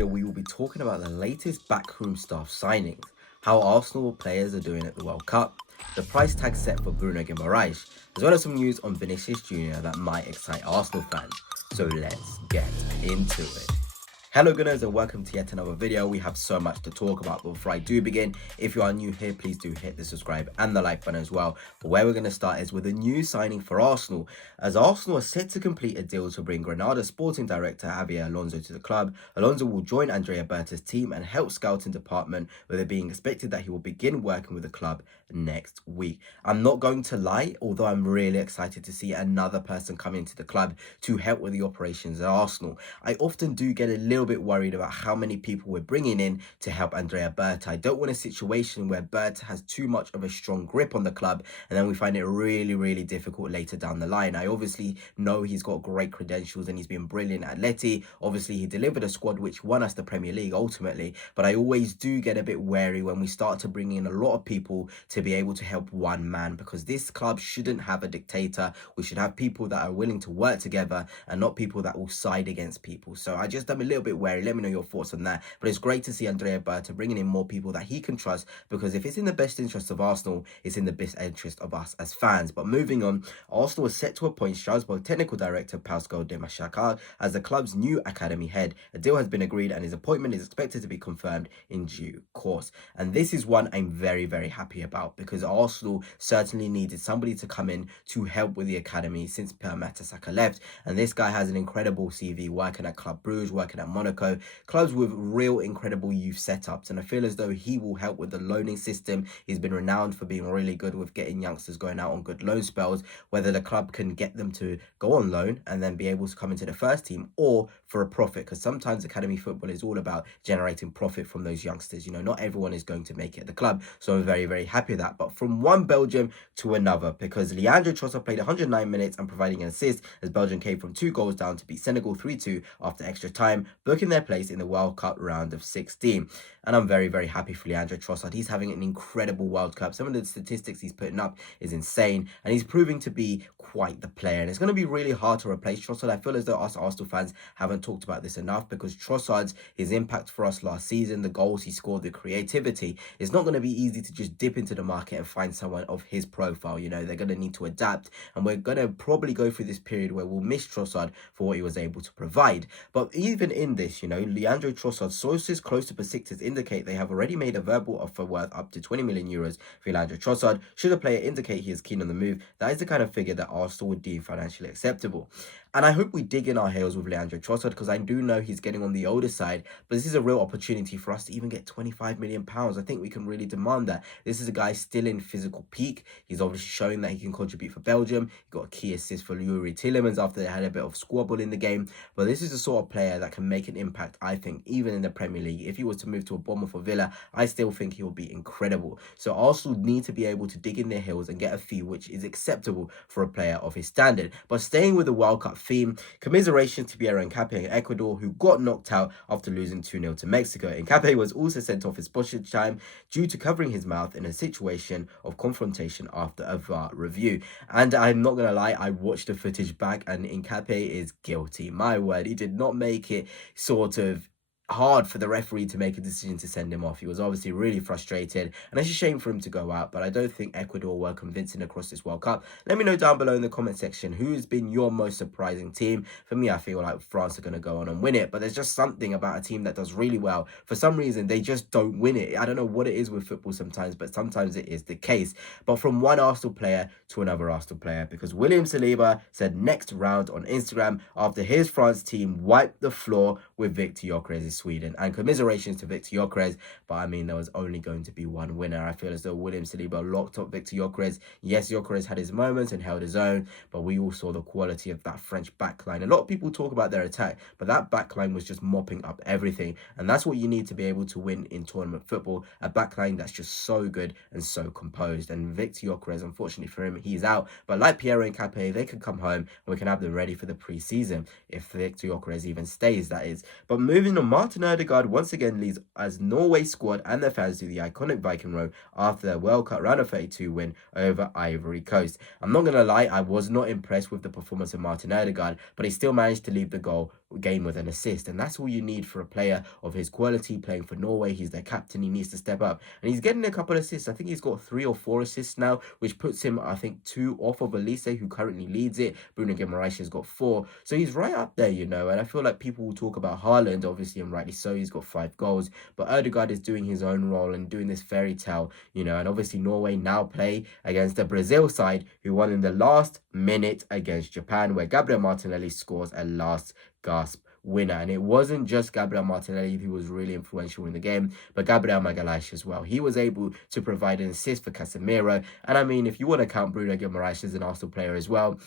video, we will be talking about the latest backroom staff signings, how Arsenal players are doing at the World Cup, the price tag set for Bruno Guimaraes, as well as some news on Vinicius Jr. that might excite Arsenal fans. So let's get into it. Hello Gunners and welcome to yet another video. We have so much to talk about, but before I do begin, if you are new here, please do hit the subscribe and the like button as well. But where we're going to start is with a new signing for Arsenal, as Arsenal are set to complete a deal to bring Granada sporting director Javier Alonso to the club. Alonso will join Andrea Berta's team and help scouting department, with it being expected that he will begin working with the club next week. I'm not going to lie, although I'm really excited to see another person come into the club to help with the operations at Arsenal. I often do get a little bit worried about how many people we're bringing in to help Andrea Berta. I don't want a situation where Berta has too much of a strong grip on the club and then we find it really difficult later down the line. I obviously know he's got great credentials and he's been brilliant at Leti. Obviously he delivered a squad which won us the Premier League ultimately, but I always do get a bit wary when we start to bring in a lot of people to be able to help one man, because this club shouldn't have a dictator. We should have people that are willing to work together and not people that will side against people. So I just am a little bit wary. Let me know your thoughts on that. But it's great to see Andrea Berta bringing in more people that he can trust, because if it's in the best interest of Arsenal, it's in the best interest of us as fans. But moving on, Arsenal is set to appoint Strasbourg technical director Pascal Demachakar as the club's new academy head. A deal has been agreed and his appointment is expected to be confirmed in due course. And this is one I'm very happy about, because Arsenal certainly needed somebody to come in to help with the academy since Per Mertesacker left. And this guy has an incredible CV, working at Club Brugge, working at Monaco, clubs with real incredible youth setups. And I feel as though he will help with the loaning system. He's been renowned for being really good with getting youngsters going out on good loan spells, whether the club can get them to go on loan and then be able to come into the first team, or for a profit, because sometimes academy football is all about generating profit from those youngsters. You know, not everyone is going to make it at the club, so I'm very happy with that. But from one Belgium to another, because Leandro Trossard played 109 minutes and providing an assist as Belgium came from 2 goals down to beat Senegal 3-2 after extra time, booking their place in the World Cup round of 16. And I'm very happy for Leandro Trossard. He's having an incredible World Cup. Some of the statistics he's putting up is insane, and he's proving to be quite the player. And it's going to be really hard to replace Trossard. I feel as though us Arsenal fans haven't talked about this enough, because Trossard's, his impact for us last season, the goals he scored, the creativity, it's not going to be easy to just dip into the market and find someone of his profile. You know, they're going to need to adapt, and we're going to probably go through this period where we'll miss Trossard for what he was able to provide. But even in this, you know, Leandro Trossard, sources close to Besiktas indicate they have already made a verbal offer worth up to 20 million euros for Leandro Trossard. Should a player indicate he is keen on the move, that is the kind of figure that Arsenal would deem financially acceptable. And I hope we dig in our heels with Leandro Trossard, because I do know he's getting on the older side, but this is a real opportunity for us to even get £25 million. I think we can really demand that. This is a guy still in physical peak. He's obviously showing that he can contribute for Belgium. He got a key assist for Yuri Tielemans after they had a bit of squabble in the game. But this is the sort of player that can make an impact, I think, even in the Premier League. If he was to move to a Bournemouth or Villa, I still think he will be incredible. So Arsenal need to be able to dig in their heels and get a fee which is acceptable for a player of his standard. But staying with the World Cup theme, commiserations to Pierre Nkape in Ecuador, who got knocked out after losing 2-0 to Mexico. Nkape was also sent off his spotted time due to covering his mouth in a situation of confrontation after a VAR review. And I'm not gonna lie, I watched the footage back and Nkape is guilty. My word, he did not make it sort of hard for the referee to make a decision to send him off. He was obviously really frustrated, and it's a shame for him to go out, but I don't think Ecuador were convincing across this World Cup. Let me know down below in the comment section who's been your most surprising team. For me, I feel like France are going to go on and win it, but there's just something about a team that does really well. For some reason, they just don't win it. I don't know what it is with football sometimes, but sometimes it is the case. But from one Arsenal player to another Arsenal player, because William Saliba said next round on Instagram after his France team wiped the floor with Victor Gyökeres' Sweden. And commiserations to Victor Gyökeres, but I mean, there was only going to be one winner. I feel as though William Saliba locked up Victor Gyökeres. Yes, Gyökeres had his moments and held his own, but we all saw the quality of that French backline. A lot of people talk about their attack, but that backline was just mopping up everything. And that's what you need to be able to win in tournament football, a backline that's just so good and so composed. And Victor Gyökeres, unfortunately for him, he's out. But like Pierre Nkape, they could come home and we can have them ready for the pre-season, if Victor Gyökeres even stays, that is. But moving on, Martin Odegaard once again leads as Norway's squad and their fans do the iconic Viking Road after their World Cup round of 32 win over Ivory Coast. I'm not going to lie, I was not impressed with the performance of Martin Odegaard, but he still managed to leave the goal game with an assist, and that's all you need for a player of his quality playing for Norway. He's their captain. He needs to step up, and he's getting a couple of assists. I think he's got 3 or 4 assists now, which puts him, I think, 2 off of Elise, who currently leads it. Bruno Guimaraes has got 4, so he's right up there, and I feel like people will talk about Haaland, obviously, and rightly so. He's got 5 goals, but Ødegaard is doing his own role and doing this fairy tale, and obviously Norway now play against the Brazil side, who won in the last minute against Japan, where Gabriel Martinelli scores a last gasp winner. And it wasn't just Gabriel Martinelli who was really influential in the game, but Gabriel Magalhaes as well. He was able to provide an assist for Casemiro, and I mean, if you want to count Bruno Guimaraes as an Arsenal player as well,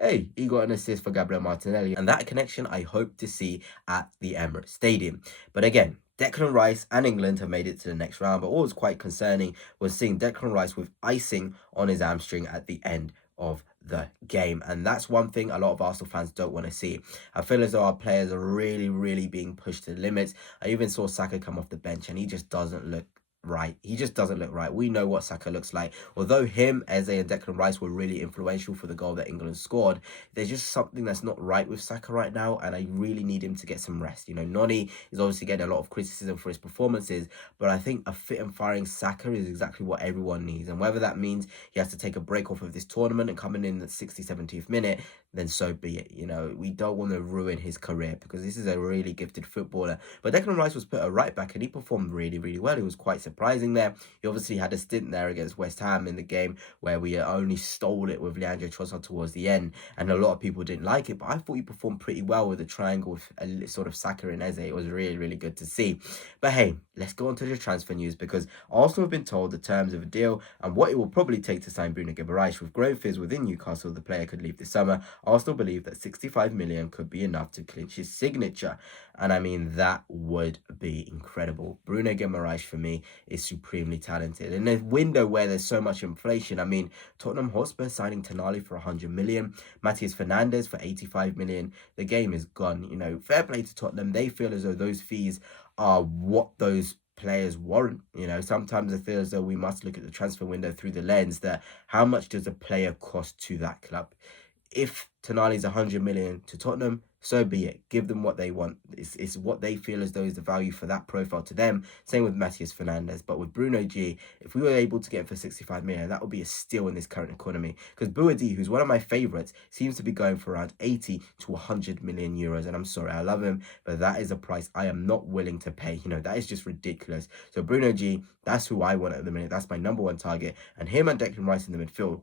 hey, he got an assist for Gabriel Martinelli, and that connection I hope to see at the Emirates Stadium. But again, Declan Rice and England have made it to the next round, but what was quite concerning was seeing Declan Rice with icing on his hamstring at the end of the game, and that's one thing a lot of Arsenal fans don't want to see. I feel as though our players are really being pushed to the limits. I even saw Saka come off the bench, and he just doesn't look right. He just doesn't look right. We know what Saka looks like. Although him, Eze, and Declan Rice were really influential for the goal that England scored, there's just something that's not right with Saka right now, and I really need him to get some rest. Noni is obviously getting a lot of criticism for his performances, but I think a fit and firing Saka is exactly what everyone needs, and whether that means he has to take a break off of this tournament and coming in the 60th, 70th minute, then so be it. We don't want to ruin his career, because this is a really gifted footballer. But Declan Rice was put at right back, and he performed really well. He was quite surprising there. He obviously had a stint there against West Ham in the game where we only stole it with Leandro Trossard towards the end, and a lot of people didn't like it, but I thought he performed pretty well with the triangle with a sort of Saka and Eze. It was really good to see. But hey, let's go on to the transfer news, because Arsenal have been told the terms of a deal and what it will probably take to sign Bruno Guimaraes. With growing fears within Newcastle the player could leave this summer, Arsenal believe that 65 million could be enough to clinch his signature. And I mean, that would be incredible. Bruno Guimaraes, for me, is supremely talented. In a window where there's so much inflation, I mean, Tottenham Hotspur signing Tonali for 100 million, Matheus Fernandes for 85 million. The game is gone. Fair play to Tottenham. They feel as though those fees are what those players warrant. Sometimes I feel as though we must look at the transfer window through the lens that how much does a player cost to that club? If Tonali's 100 million to Tottenham, so be it. Give them what they want. It's what they feel as though is the value for that profile to them. Same with Matheus Fernandes. But with Bruno G, if we were able to get him for 65 million, that would be a steal in this current economy. Because Boadi, who's one of my favourites, seems to be going for around 80 to 100 million euros. And I'm sorry, I love him, but that is a price I am not willing to pay. That is just ridiculous. So Bruno G, that's who I want at the minute. That's my number one target. And him and Declan Rice in the midfield,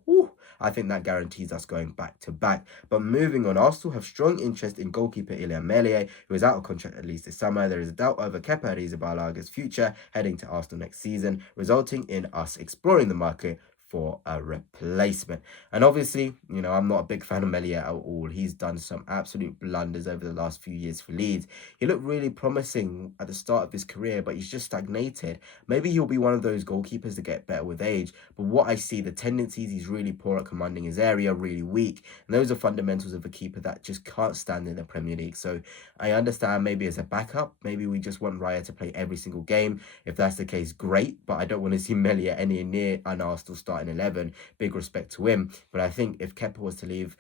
I think that guarantees us going back to back. But moving on, Arsenal have strong interest in goalkeeper Ilya Melia, who is out of contract at least this summer. There is a doubt over Kepa Arrizabalaga's future heading to Arsenal next season, resulting in us exploring the market for a replacement. And obviously, I'm not a big fan of Melia at all. He's done some absolute blunders over the last few years for Leeds. He looked really promising at the start of his career, but he's just stagnated. Maybe he'll be one of those goalkeepers that get better with age, but what I see, the tendencies, he's really poor at commanding his area, really weak, and those are fundamentals of a keeper that just can't stand in the Premier League. So I understand maybe as a backup, maybe we just want Raya to play every single game. If that's the case, great, but I don't want to see Melia anywhere near an Arsenal starting 11. Big respect to him, but I think if Kepa was to leave,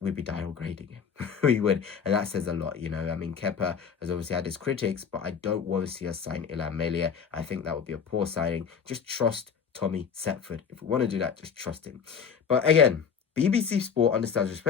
we'd be downgrading him. We would, and that says a lot. I mean, Kepa has obviously had his critics, but I don't want to see us sign Ilya Melia. I think that would be a poor signing. Just trust Tommy Setford. If we want to do that, just trust him. But again, BBC Sport understands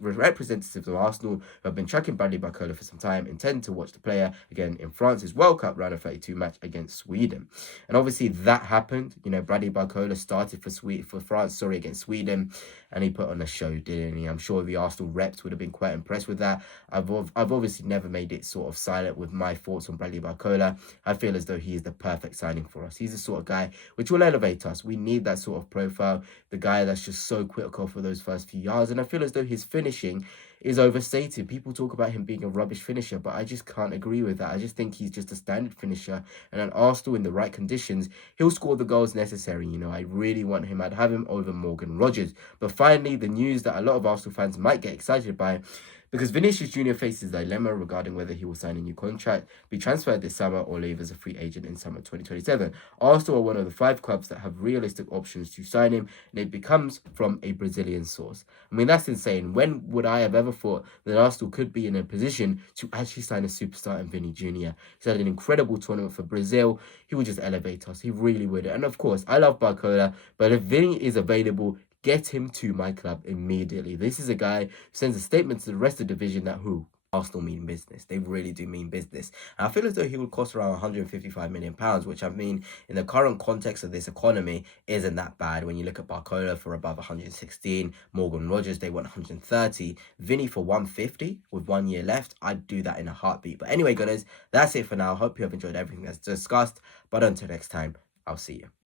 representatives of Arsenal who have been tracking Bradley Barcola for some time intend to watch the player again in France's World Cup round of 32 match against Sweden. And obviously that happened. Bradley Barcola started for France against Sweden, and he put on a show, didn't he? I'm sure the Arsenal reps would have been quite impressed with that. I've obviously never made it sort of silent with my thoughts on Bradley Barcola. I feel as though he is the perfect signing for us. He's the sort of guy which will elevate us. We need that sort of profile, the guy that's just so critical for those first few yards, and I feel as though his finishing is overstated. People talk about him being a rubbish finisher, but I just can't agree with that. I just think he's just a standard finisher, and at Arsenal in the right conditions, he'll score the goals necessary. I really want him. I'd have him over Morgan Rogers. But finally, the news that a lot of Arsenal fans might get excited by, Because Vinicius Jr. faces a dilemma regarding whether he will sign a new contract, be transferred this summer, or leave as a free agent in summer 2027. Arsenal are one of the 5 clubs that have realistic options to sign him, and it becomes from a Brazilian source. I mean, that's insane. When would I have ever thought that Arsenal could be in a position to actually sign a superstar in Vinny Jr.? He's had an incredible tournament for Brazil. He would just elevate us. He really would. And of course, I love Barcola, but if Vinny is available, get him to my club immediately. This is a guy who sends a statement to the rest of the division that Arsenal mean business. They really do mean business. And I feel as though he would cost around £155 million, which I mean, in the current context of this economy, isn't that bad. When you look at Barcola for above 116, Morgan Rogers, they want 130, Vinny for 150 with 1 year left, I'd do that in a heartbeat. But anyway, guys, that's it for now. Hope you have enjoyed everything that's discussed. But until next time, I'll see you.